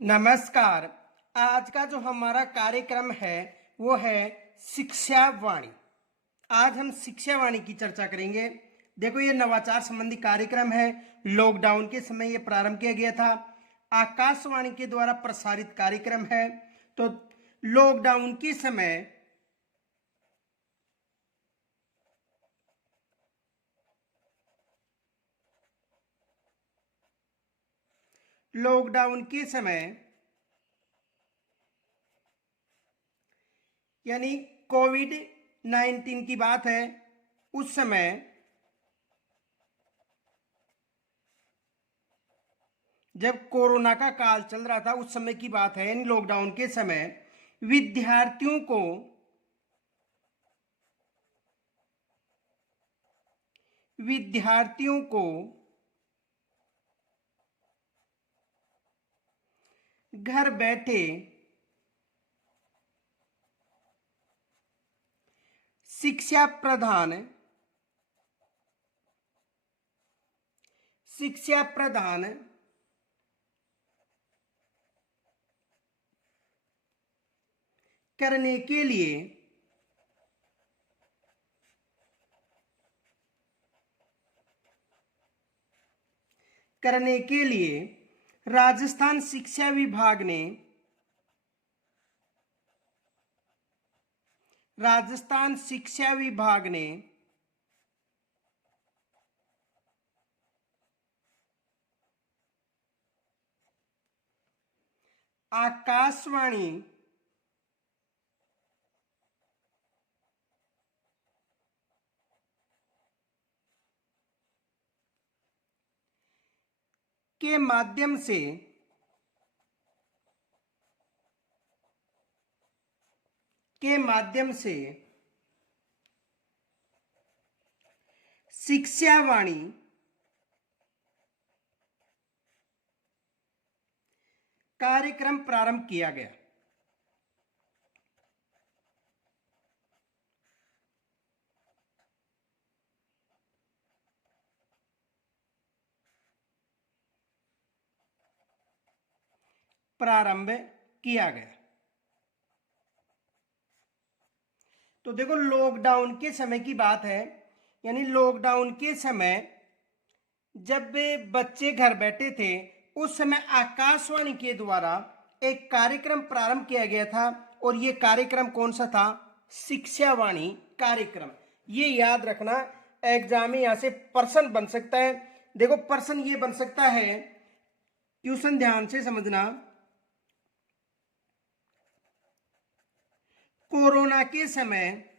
नमस्कार। आज का जो हमारा कार्यक्रम है वो है शिक्षा वाणी। आज हम शिक्षा वाणी की चर्चा करेंगे। देखो, ये नवाचार संबंधी कार्यक्रम है। लॉकडाउन के समय ये प्रारंभ किया गया था। आकाशवाणी के द्वारा प्रसारित कार्यक्रम है। तो लॉकडाउन के समय लॉकडाउन के समय यानी कोविड-19 की बात है। उस समय जब कोरोना का काल चल रहा था, उस समय की बात है, यानी लॉकडाउन के समय विद्यार्थियों को विद्यार्थियों को घर बैठे शिक्षा प्रदान करने के लिए राजस्थान शिक्षा विभाग ने आकाशवाणी के माध्यम से शिक्षा वाणी कार्यक्रम प्रारंभ किया गया। तो देखो, लॉकडाउन के समय की बात है, यानी लॉकडाउन के समय जब बच्चे घर बैठे थे, उस समय आकाशवाणी के द्वारा एक कार्यक्रम प्रारंभ किया गया था। और ये कार्यक्रम कौन सा था? शिक्षा वाणी कार्यक्रम। ये याद रखना, एग्जाम में यहां से प्रश्न बन सकता है। देखो, प्रश्न ये बन सकता है, ट्यूशन ध्यान से समझना। कोरोना के समय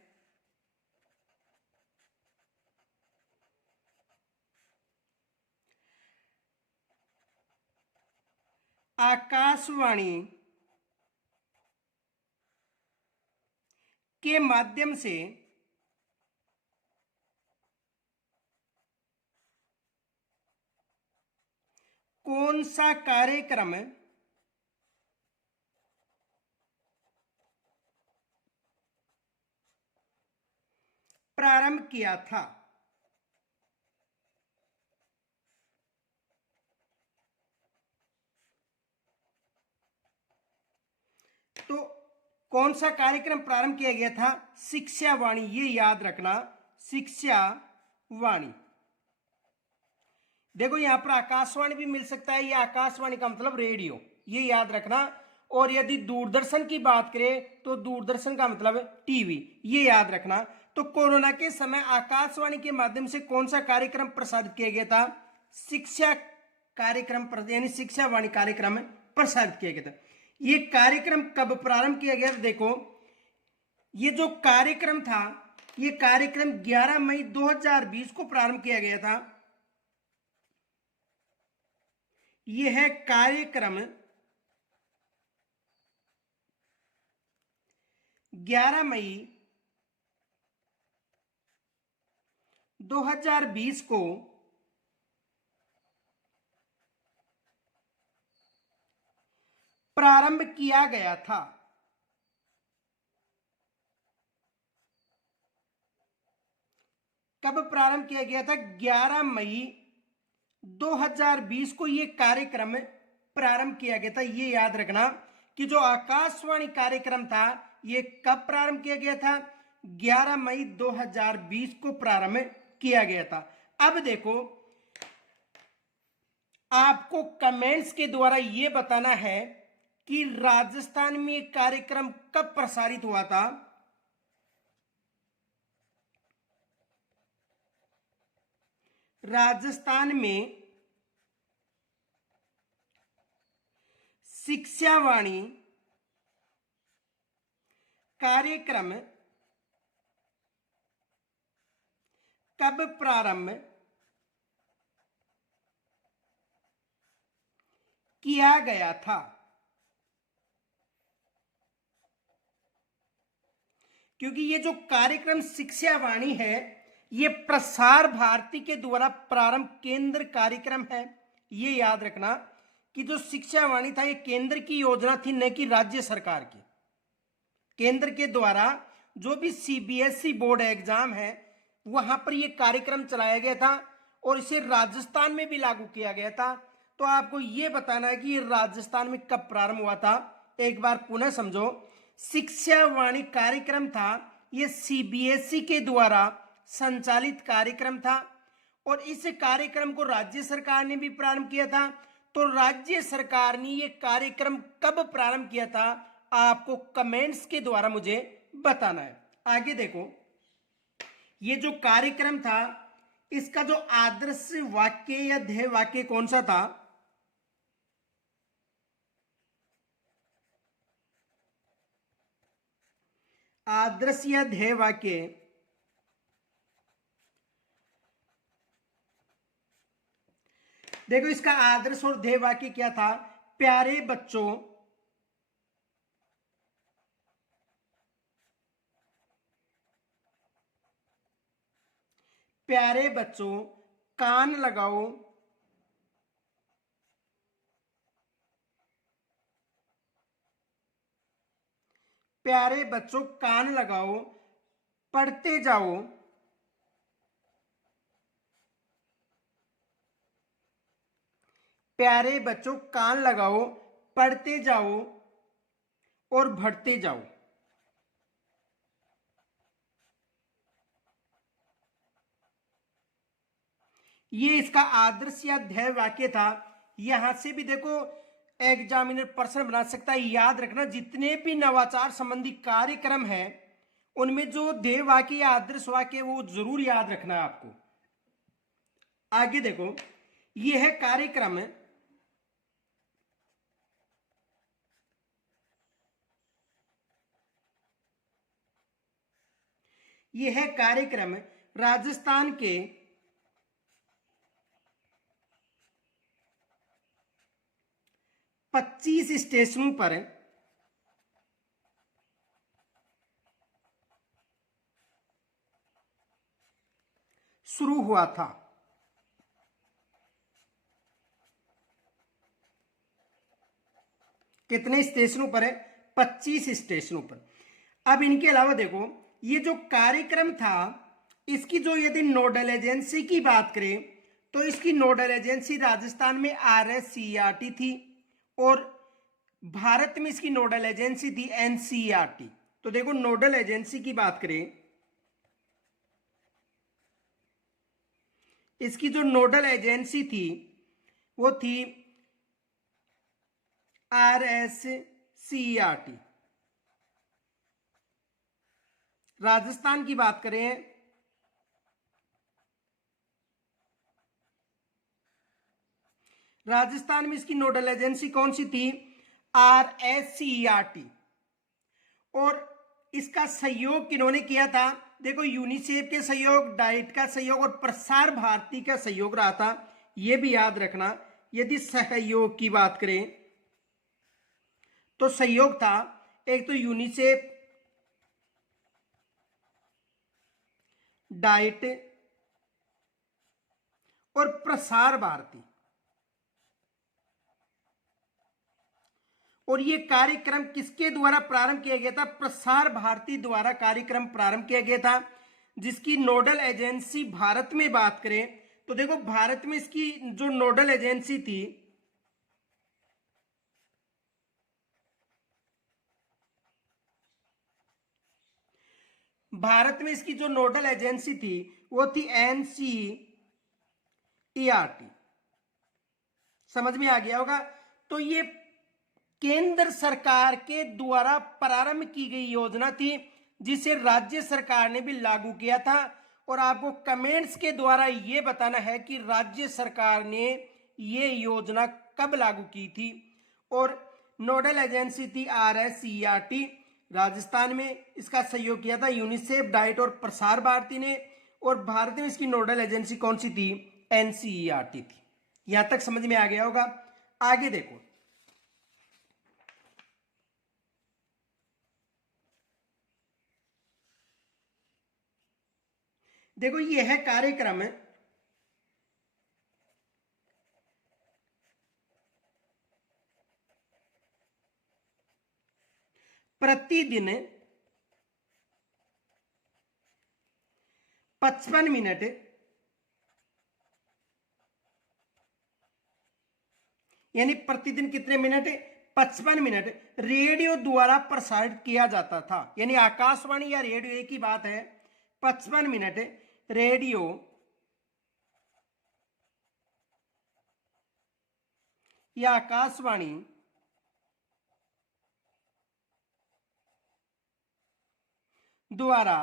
आकाशवाणी के माध्यम से कौन सा कार्यक्रम प्रारंभ किया था? तो कौन सा कार्यक्रम प्रारंभ किया गया था? शिक्षा वाणी। ये याद रखना, शिक्षा वाणी। देखो, यहां पर आकाशवाणी भी मिल सकता है। ये आकाशवाणी का मतलब रेडियो, ये याद रखना। और यदि दूरदर्शन की बात करें तो दूरदर्शन का मतलब टीवी, ये याद रखना। तो कोरोना के समय आकाशवाणी के माध्यम से कौन सा कार्यक्रम प्रसारित किया गया था? शिक्षा कार्यक्रम, यानी शिक्षा वाणी कार्यक्रम प्रसारित किया गया था। ये कार्यक्रम कब प्रारंभ किया गया? देखो, ये जो कार्यक्रम था, ये कार्यक्रम 11 मई 2020 को प्रारंभ किया गया था। यह है कार्यक्रम 11 मई 2020 को प्रारंभ किया गया था। कब प्रारंभ किया गया था? 11 मई 2020 को यह कार्यक्रम प्रारंभ किया गया था, ये याद रखना कि जो आकाशवाणी कार्यक्रम था ये कब प्रारंभ किया गया था, 11 मई 2020 को प्रारंभ किया गया था। अब देखो आपको कमेंट्स के द्वारा यह बताना है कि राजस्थान में एक कार्यक्रम कब प्रसारित हुआ था। राजस्थान में शिक्षावाणी कार्यक्रम कब प्रारंभ किया गया था। क्योंकि ये जो कार्यक्रम शिक्षावाणी है ये प्रसार भारती के द्वारा प्रारंभ केंद्र कार्यक्रम है। ये याद रखना कि जो शिक्षावाणी था ये केंद्र की योजना थी, न कि राज्य सरकार की। केंद्र के द्वारा जो भी सीबीएसई बोर्ड एग्जाम है वहां पर यह कार्यक्रम चलाया गया था और इसे राजस्थान में भी लागू किया गया था। तो आपको यह बताना है कि ये राजस्थान में कब प्रारंभ हुआ था। एक बार पुनः समझो, शिक्षावाणी कार्यक्रम था यह सीबीएसई के द्वारा संचालित कार्यक्रम था और इस कार्यक्रम को राज्य सरकार ने भी प्रारंभ किया था। तो राज्य सरकार ने यह कार्यक्रम कब प्रारंभ किया था आपको कमेंट्स के द्वारा मुझे बताना है। आगे देखो, ये जो कार्यक्रम था इसका जो आदर्श वाक्य या ध्येय वाक्य कौन सा था। आदर्श या ध्येय वाक्य देखो, इसका आदर्श और ध्येय वाक्य क्या था। प्यारे बच्चों, प्यारे बच्चों कान लगाओ, प्यारे बच्चों कान लगाओ, पढ़ते जाओ, प्यारे बच्चों कान लगाओ, पढ़ते जाओ और बढ़ते जाओ। ये इसका आदर्श या ध्येय वाक्य था। यहां से भी देखो एग्जामिनर प्रश्न बना सकता है। याद रखना जितने भी नवाचार संबंधी कार्यक्रम है उनमें जो ध्येय वाक्य या आदर्श वाक्य वो जरूर याद रखना है आपको। आगे देखो, यह है कार्यक्रम यह है कार्यक्रम राजस्थान के 25 स्टेशनों पर शुरू हुआ था। कितने स्टेशनों पर है? 25 स्टेशनों पर। अब इनके अलावा देखो, ये जो कार्यक्रम था इसकी जो यदि नोडल एजेंसी की बात करें तो इसकी नोडल एजेंसी राजस्थान में RSCERT थी और भारत में इसकी नोडल एजेंसी थी NCERT। तो देखो नोडल एजेंसी की बात करें, इसकी जो नोडल एजेंसी थी वो थी RSCERT। राजस्थान की बात करें राजस्थान में इसकी नोडल एजेंसी कौन सी थी? RSCERT। और इसका सहयोग किन्होंने किया था? देखो यूनिसेफ के सहयोग, डाइट का सहयोग और प्रसार भारती का सहयोग रहा था। यह भी याद रखना। यदि सहयोग की बात करें तो सहयोग था एक तो यूनिसेफ, डाइट और प्रसार भारती। और यह कार्यक्रम किसके द्वारा प्रारंभ किया गया था? प्रसार भारती द्वारा कार्यक्रम प्रारंभ किया गया था, जिसकी नोडल एजेंसी भारत में बात करें तो देखो भारत में इसकी जो नोडल एजेंसी थी भारत में इसकी जो नोडल एजेंसी थी वो थी एनसीईआरटी। समझ में आ गया होगा। तो ये केंद्र सरकार के द्वारा प्रारंभ की गई योजना थी, जिसे राज्य सरकार ने भी लागू किया था। और आपको कमेंट्स के द्वारा ये बताना है कि राज्य सरकार ने ये योजना कब लागू की थी। और नोडल एजेंसी थी RSERT, राजस्थान में इसका सहयोग किया था यूनिसेफ, डाइट और प्रसार भारती ने। और भारत में इसकी नोडल एजेंसी कौन सी थी? NCERT थी। यहां तक समझ में आ गया होगा। आगे देखो, देखो ये है कार्यक्रम प्रतिदिन 55 मिनट यानी प्रतिदिन कितने मिनट? 55 मिनट रेडियो द्वारा प्रसारित किया जाता था। यानी आकाशवाणी या रेडियो एक ही बात है। 55 मिनट रेडियो या आकाशवाणी द्वारा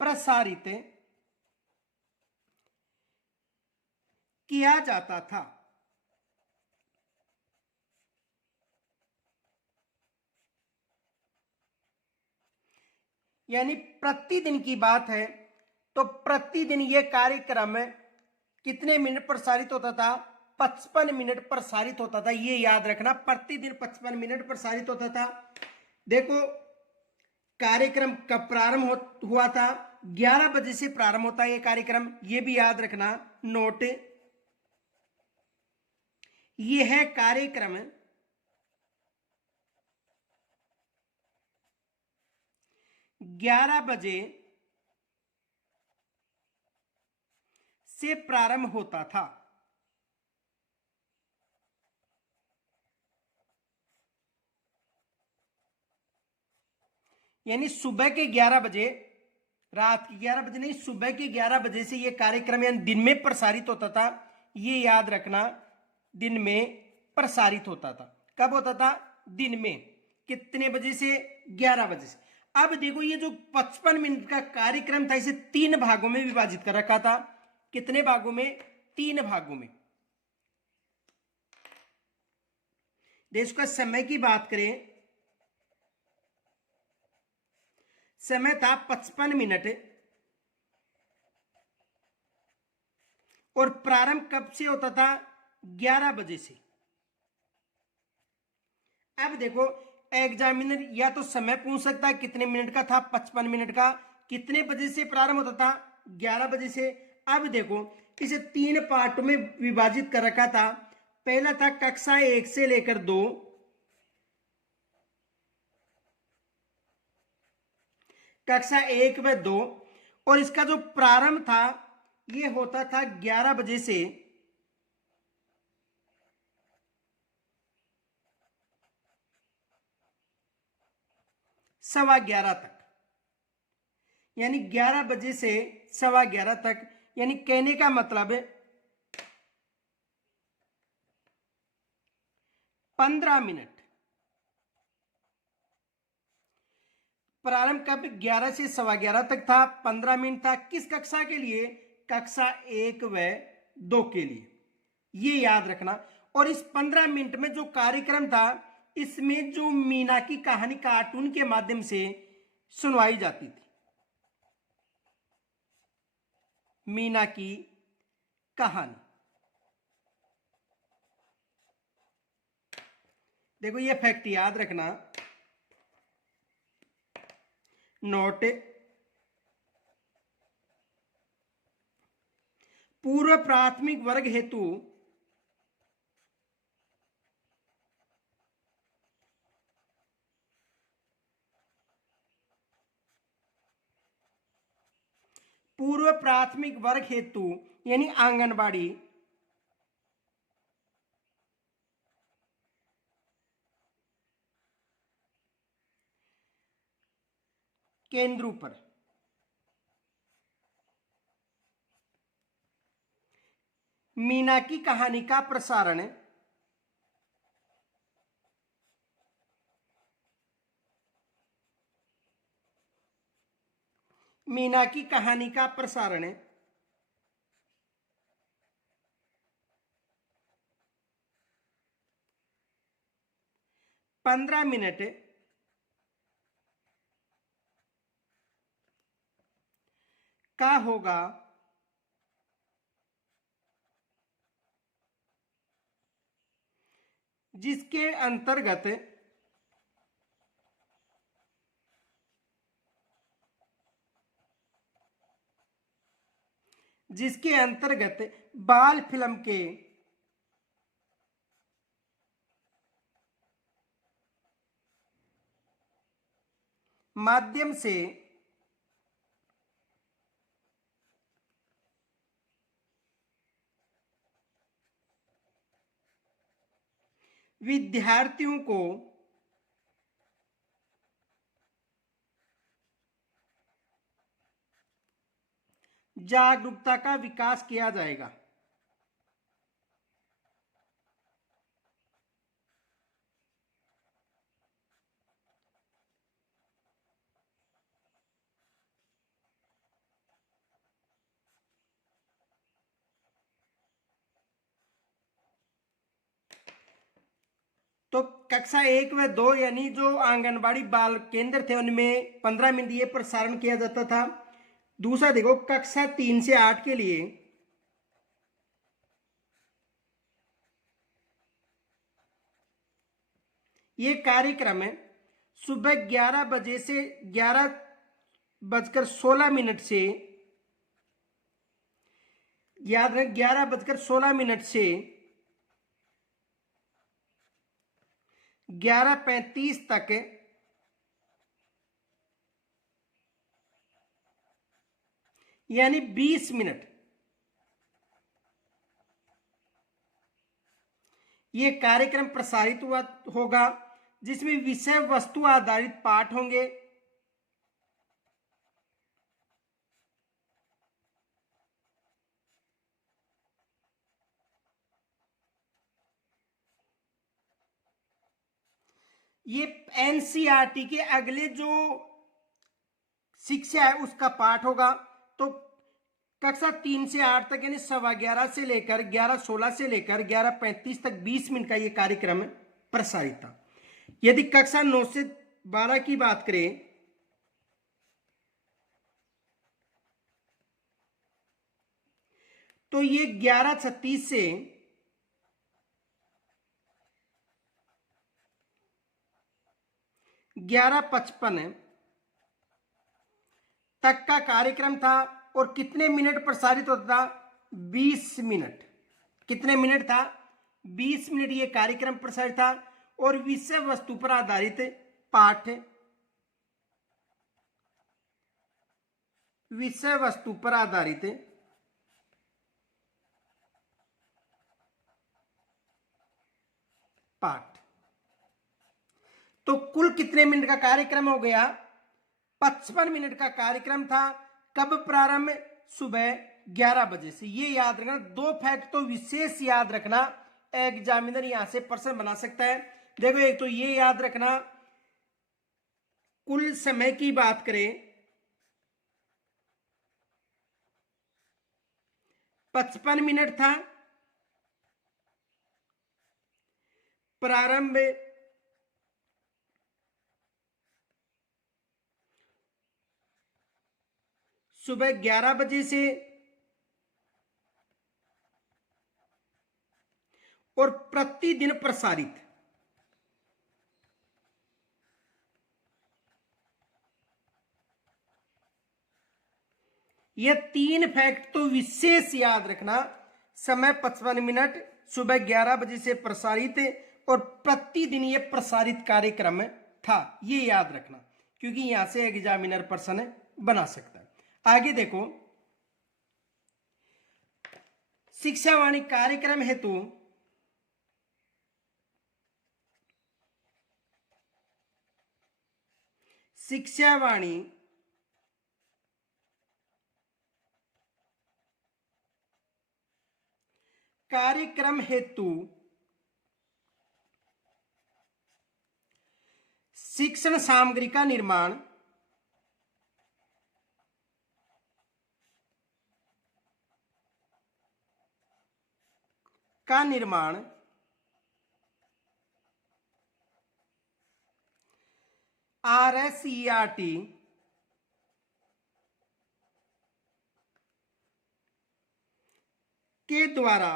प्रसारित किया जाता था। यानी प्रतिदिन की बात है, तो प्रतिदिन यह कार्यक्रम कितने मिनट प्रसारित होता था? 55 मिनट प्रसारित होता था। ये याद रखना, प्रतिदिन 55 मिनट प्रसारित होता था। देखो कार्यक्रम कब प्रारंभ हुआ था? 11 बजे से प्रारंभ होता है ये कार्यक्रम, ये भी याद रखना। नोट, ये है कार्यक्रम 11 बजे से प्रारंभ होता था। यानी सुबह के 11 बजे, रात के 11 बजे नहीं, सुबह के 11 बजे से यह कार्यक्रम यानी दिन में प्रसारित होता था। ये याद रखना, दिन में प्रसारित होता था। कब होता था? दिन में। कितने बजे से? 11 बजे से। अब देखो ये जो 55 मिनट का कार्यक्रम था, इसे 3 भागों में विभाजित कर रखा था। कितने भागों में? 3 भागों में। देश का समय की बात करें, समय था 55 मिनट। और प्रारंभ कब से होता था? 11 बजे से। अब देखो एग्जामिनर या तो समय पूछ सकता है कितने मिनट का था? 55 मिनट का। कितने बजे से प्रारंभ होता था? 11 बजे से। अब देखो इसे 3 पार्ट में विभाजित कर रखा था। पहला था कक्षा 1 से लेकर 2, कक्षा 1 व 2। और इसका जो प्रारंभ था ये होता था 11 बजे से 11:15 तक। यानी 11 बजे से 11:15 तक। यानी कहने का मतलब 15 मिनट। प्रारंभ कब? 11 से 11:15 तक था। 15 मिनट था। किस कक्षा के लिए? कक्षा 1 व 2 के लिए। ये याद रखना। और इस 15 मिनट में जो कार्यक्रम था, इसमें जो मीना की कहानी कार्टून के माध्यम से सुनवाई जाती थी। मीना की कहानी। देखो ये फैक्ट याद रखना। नोट, पूर्व प्राथमिक वर्ग हेतु पूर्व प्राथमिक वर्ग हेतु यानी आंगनबाड़ी केंद्रों पर। मीना की कहानी का प्रसारण मीना की कहानी का प्रसारण 15 मिनट का होगा, जिसके अंतर्गत बाल फिल्म के माध्यम से विद्यार्थियों को जागरूकता का विकास किया जाएगा। तो कक्षा 1 व 2 यानी जो आंगनबाड़ी बाल केंद्र थे उनमें 15 मिनट ये प्रसारण किया जाता था। दूसरा देखो, कक्षा 3 से 8 के लिए ये कार्यक्रम है सुबह 11 बजे से 11:16 से, याद रखें 11:16 से 11:35 तक यानी 20 मिनट ये कार्यक्रम प्रसारित होगा, जिसमें विषय वस्तु आधारित पाठ होंगे। ये एनसीईआरटी के अगले जो शिक्षा है उसका पाठ होगा। तो कक्षा 3 से 8 तक यानी 11:15 से लेकर 11:16 से लेकर 11:35 तक 20 मिनट का ये कार्यक्रम प्रसारित था। यदि कक्षा 9 से 12 की बात करें तो ये 11:36 से 11:55 तक का कार्यक्रम था। और कितने मिनट प्रसारित होता था? 20 मिनट। कितने मिनट था? 20 मिनट ये कार्यक्रम प्रसारित था। और विषय वस्तु पर आधारित पाठ, विषय वस्तु पर आधारित पाठ। तो कुल कितने मिनट का कार्यक्रम हो गया? 55 मिनट का कार्यक्रम था। कब प्रारंभ? सुबह 11 बजे से। ये याद रखना, 2 फैक्ट तो विशेष याद रखना, एग्जामिनर यहां से प्रश्न बना सकता है। देखो, एक तो ये याद रखना, कुल समय की बात करें 55 मिनट था। प्रारंभ सुबह 11 बजे से और प्रतिदिन प्रसारित। ये 3 फैक्ट तो विशेष याद रखना। समय 55 मिनट, सुबह 11 बजे से प्रसारित और प्रतिदिन ये प्रसारित कार्यक्रम था। ये याद रखना, क्योंकि यहां से एग्जामिनर प्रश्न बना सकता है। आगे देखो, शिक्षावाणी कार्यक्रम हेतु शिक्षावाणी कार्यक्रम हेतु शिक्षण सामग्री का निर्माण RSERT के द्वारा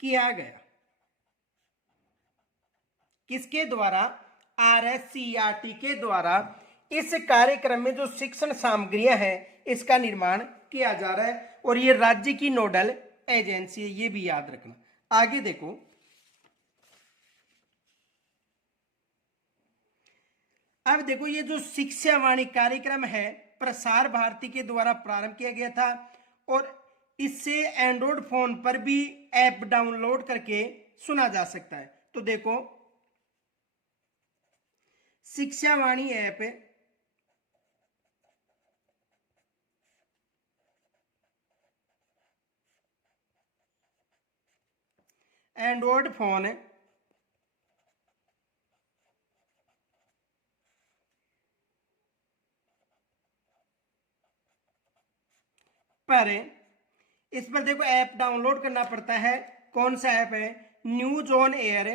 किया गया। किसके द्वारा? RSERT के द्वारा इस कार्यक्रम में जो शिक्षण सामग्रियां हैं इसका निर्माण किया जा रहा है और ये राज्य की नोडल एजेंसी है, ये भी याद रखना। आगे देखो, अब देखो ये जो शिक्षावाणी कार्यक्रम है प्रसार भारती के द्वारा प्रारंभ किया गया था और इससे एंड्रॉइड फोन पर भी ऐप डाउनलोड करके सुना जा सकता है। तो देखो शिक्षावाणी ऐप एंड्रॉइड फोन पर, इस पर देखो ऐप डाउनलोड करना पड़ता है। कौन सा ऐप है? News on air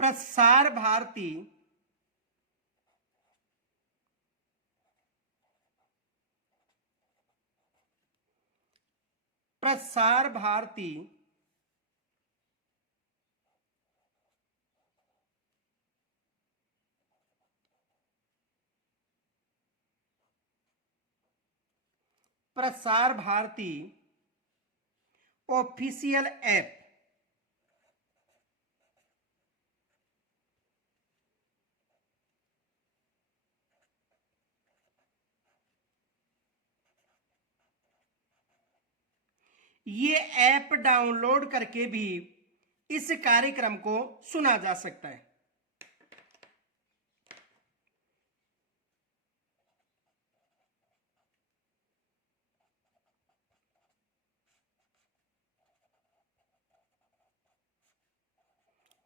Prasar Bharati official app ये ऐप डाउनलोड करके भी इस कार्यक्रम को सुना जा सकता है।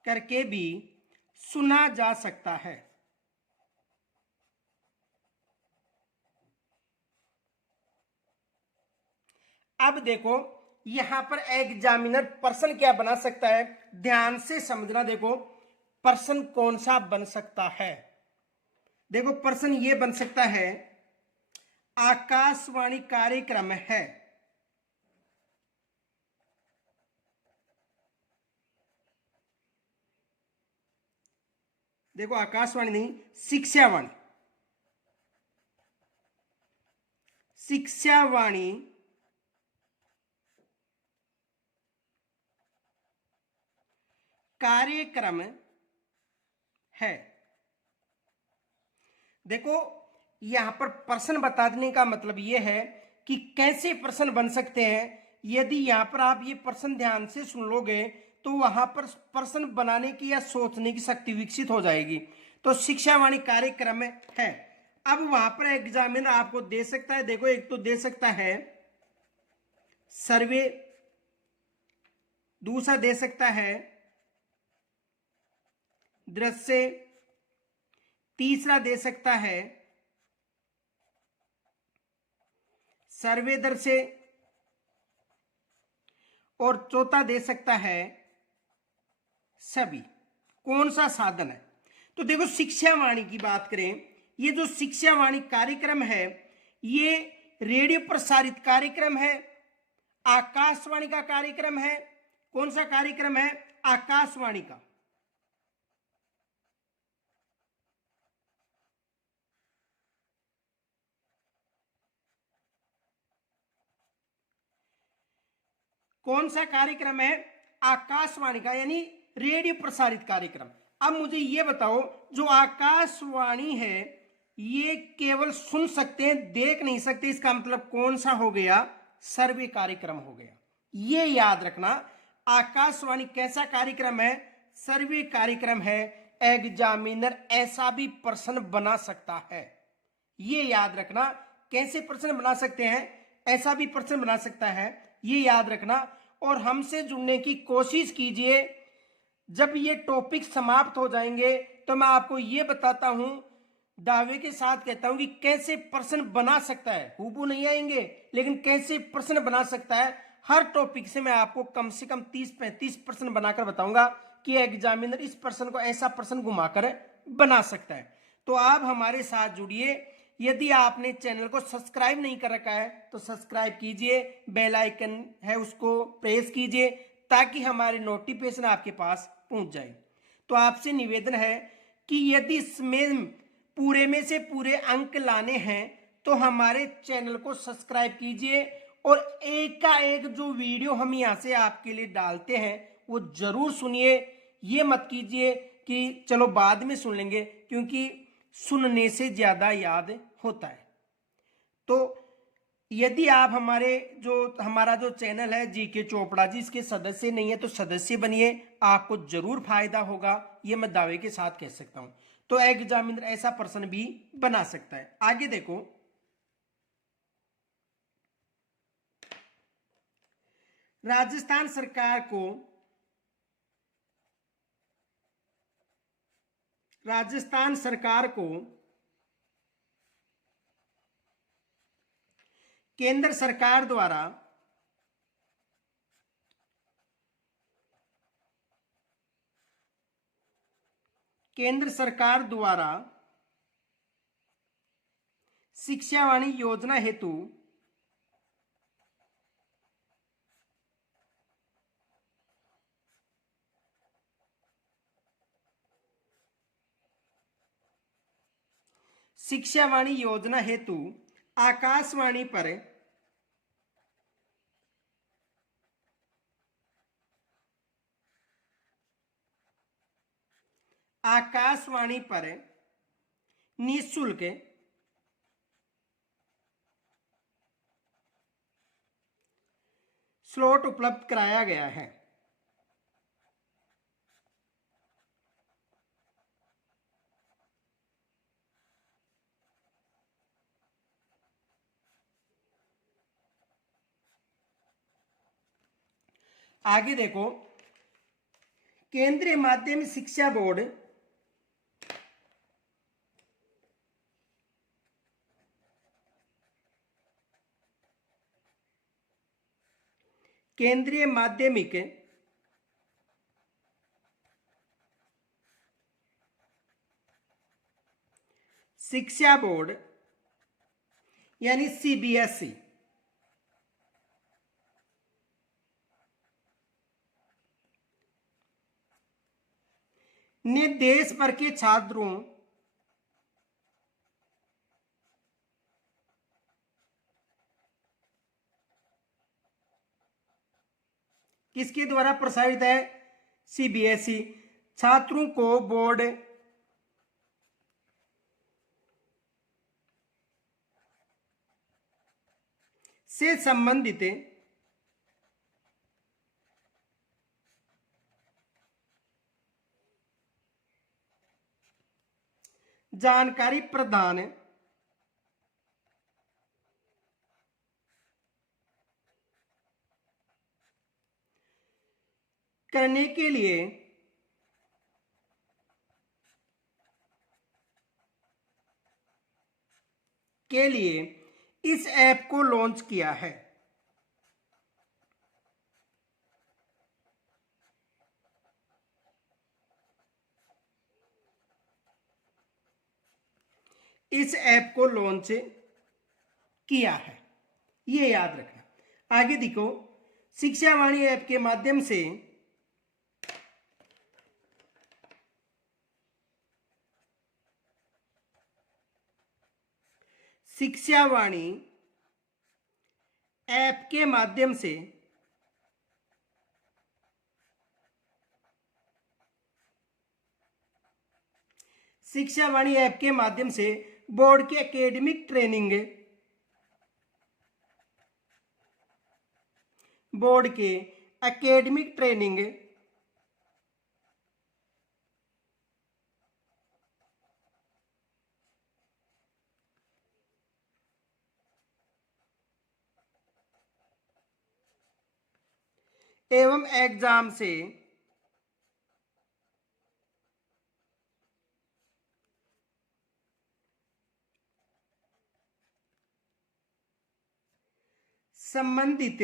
करके भी सुना जा सकता है। अब देखो यहां पर एग्जामिनर प्रश्न क्या बना सकता है, ध्यान से समझना। देखो प्रश्न कौन सा बन सकता है। देखो प्रश्न ये बन सकता है, आकाशवाणी कार्यक्रम है, देखो आकाशवाणी नहीं, शिक्षावाणी, शिक्षावाणी कार्यक्रम है। देखो यहां पर प्रश्न बता देने का मतलब यह है कि कैसे प्रश्न बन सकते हैं। यदि यहां पर आप ये प्रश्न ध्यान से सुन लोगे तो वहां पर प्रश्न बनाने की या सोचने की शक्ति विकसित हो जाएगी। तो शिक्षावाणी कार्यक्रम है। अब वहां पर एग्जामिनर आपको दे सकता है, देखो एक तो दे सकता है सर्वे, दूसरा दे सकता है दृश्य, तीसरा दे सकता है सर्वे दृश्य और चौथा दे सकता है सभी। कौन सा साधन है? तो देखो शिक्षावाणी की बात करें, ये जो शिक्षावाणी कार्यक्रम है ये रेडियो प्रसारित कार्यक्रम है, आकाशवाणी का कार्यक्रम है। कौन सा कार्यक्रम है? आकाशवाणी का। कौन सा कार्यक्रम है? आकाशवाणी का, यानी रेडियो प्रसारित कार्यक्रम। अब मुझे ये बताओ, जो आकाशवाणी है ये केवल सुन सकते हैं, देख नहीं सकते, इसका मतलब कौन सा हो गया? सर्वे कार्यक्रम हो गया। ये याद रखना, आकाशवाणी कैसा कार्यक्रम है? सर्वे कार्यक्रम है। एग्जामिनर ऐसा भी प्रश्न बना सकता है, ये याद रखना। कैसे प्रश्न बना सकते हैं? ऐसा भी प्रश्न बना सकता है, ये याद रखना। और हमसे जुड़ने की कोशिश कीजिए। जब ये टॉपिक समाप्त हो जाएंगे तो मैं आपको ये बताता हूं, दावे के साथ कहता हूं कि कैसे प्रश्न बना सकता है। हूबहू नहीं आएंगे, लेकिन कैसे प्रश्न बना सकता है। हर टॉपिक से मैं आपको कम से कम 30-35 प्रश्न बनाकर बताऊंगा कि एग्जामिनर इस प्रश्न को ऐसा प्रश्न घुमाकर बना सकता है। तो आप हमारे साथ जुड़िए। यदि आपने चैनल को सब्सक्राइब नहीं कर रखा है तो सब्सक्राइब कीजिए, बेल आइकन है उसको प्रेस कीजिए ताकि हमारे नोटिफिकेशन आपके पास पहुंच जाए। तो आपसे निवेदन है कि यदि इसमें पूरे में से पूरे अंक लाने हैं तो हमारे चैनल को सब्सक्राइब कीजिए और एक का एक जो वीडियो हम यहाँ से आपके लिए डालते हैं वो जरूर सुनिए। ये मत कीजिए कि चलो बाद में सुन लेंगे, क्योंकि सुनने से ज्यादा याद होता है। तो यदि आप हमारा जो चैनल है जीके चोपड़ा जी, इसके सदस्य नहीं है तो सदस्य बनिए, आपको जरूर फायदा होगा, ये मैं दावे के साथ कह सकता हूं। तो एग्जामिनर ऐसा प्रश्न भी बना सकता है। आगे देखो, राजस्थान सरकार को केंद्र सरकार द्वारा शिक्षावाणी योजना हेतु आकाशवाणी पर निःशुल्क स्लॉट उपलब्ध कराया गया है। आगे देखो, केंद्रीय माध्यमिक शिक्षा बोर्ड केंद्रीय माध्यमिक शिक्षा बोर्ड यानी सीबीएसई ने देश भर के छात्रों किसके द्वारा प्रसारित है? सीबीएसई। छात्रों को बोर्ड से संबंधित जानकारी प्रदान करने के लिए इस ऐप को लॉन्च किया है। इस ऐप को लॉन्च किया है, ये याद रखना। आगे देखो, शिक्षावाणी ऐप के माध्यम से शिक्षावाणी ऐप के माध्यम से शिक्षावाणी ऐप के माध्यम से बोर्ड की एकेडमिक ट्रेनिंग बोर्ड के एकेडमिक ट्रेनिंग एवं एग्जाम से संबंधित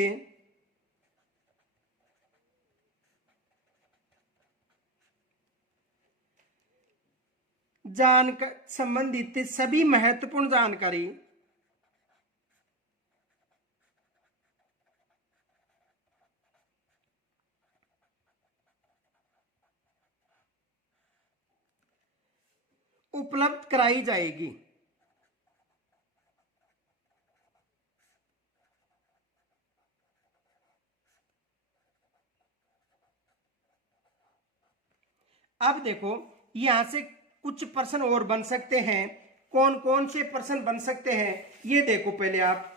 संबंधित सभी महत्वपूर्ण जानकारी उपलब्ध कराई जाएगी। अब देखो यहां से कुछ प्रश्न और बन सकते हैं। कौन कौन से प्रश्न बन सकते हैं ये देखो पहले आप।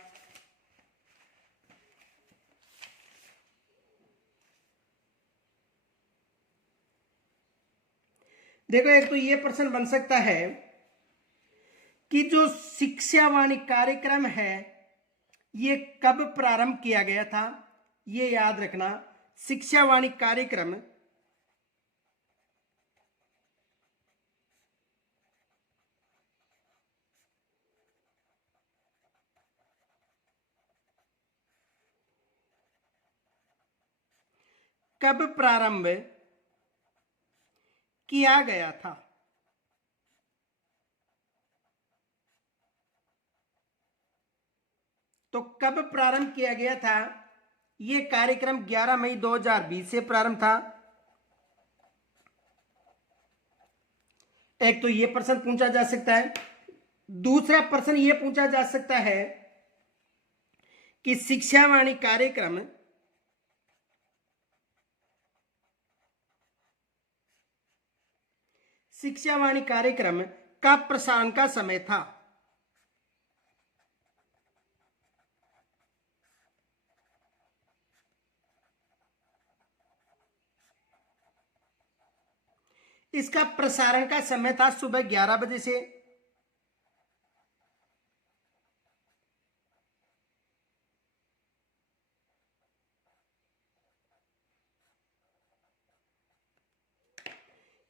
देखो एक तो ये प्रश्न बन सकता है कि जो शिक्षावाणी कार्यक्रम है ये कब प्रारंभ किया गया था। ये याद रखना, शिक्षावाणी कार्यक्रम कब प्रारंभ किया गया था। तो कब प्रारंभ किया गया था, ये कार्यक्रम 11 मई 2020 से प्रारंभ था। एक तो ये प्रश्न पूछा जा सकता है। दूसरा प्रश्न ये पूछा जा सकता है कि शिक्षावाणी कार्यक्रम का प्रसारण का समय था। इसका प्रसारण का समय था सुबह 11 बजे से।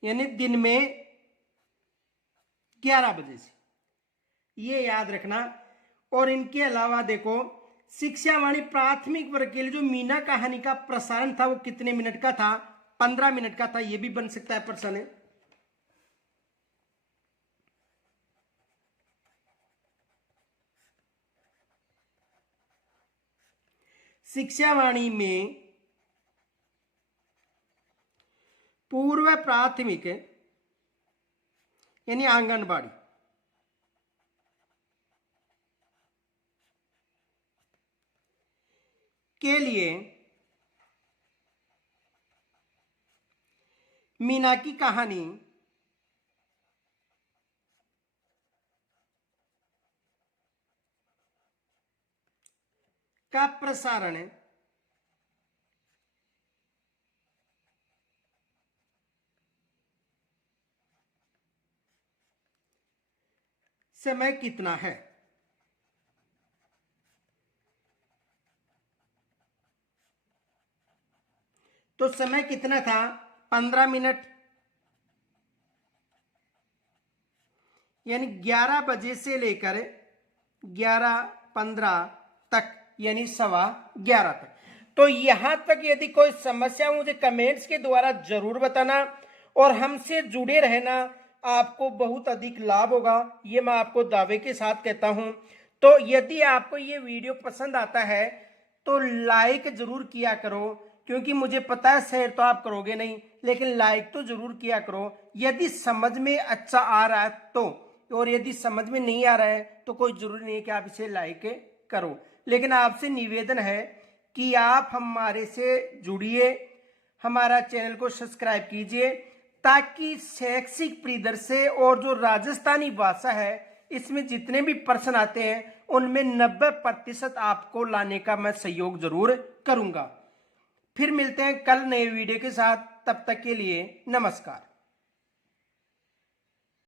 यानी दिन में 11 बजे से, ये याद रखना। और इनके अलावा देखो शिक्षावाणी प्राथमिक वर्ग के लिए जो मीना कहानी का प्रसारण था वो कितने मिनट का था, 15 मिनट का था। ये भी बन सकता है प्रश्न। शिक्षावाणी में पूर्व प्राथमिक यानी आंगनबाड़ी के लिए मीना की कहानी का प्रसारण समय कितना है। तो समय कितना था, 15 मिनट। यानी 11 बजे से लेकर 11:15 तक, यानी 11:15 तक। तो यहां तक यदि कोई समस्या मुझे कमेंट्स के द्वारा जरूर बताना और हमसे जुड़े रहना, आपको बहुत अधिक लाभ होगा, ये मैं आपको दावे के साथ कहता हूं। तो यदि आपको ये वीडियो पसंद आता है तो लाइक जरूर किया करो, क्योंकि मुझे पता है शेयर तो आप करोगे नहीं, लेकिन लाइक तो जरूर किया करो। यदि समझ में अच्छा आ रहा है तो, और यदि समझ में नहीं आ रहा है तो कोई जरूरी नहीं है कि आप इसे लाइक करो। लेकिन आपसे निवेदन है कि आप हमारे से जुड़िए, हमारा चैनल को सब्सक्राइब कीजिए, ताकि शैक्षिक परिदृश्य और जो राजस्थानी भाषा है इसमें जितने भी प्रश्न आते हैं उनमें 90% आपको लाने का मैं सहयोग जरूर करूंगा। फिर मिलते हैं कल नए वीडियो के साथ, तब तक के लिए नमस्कार।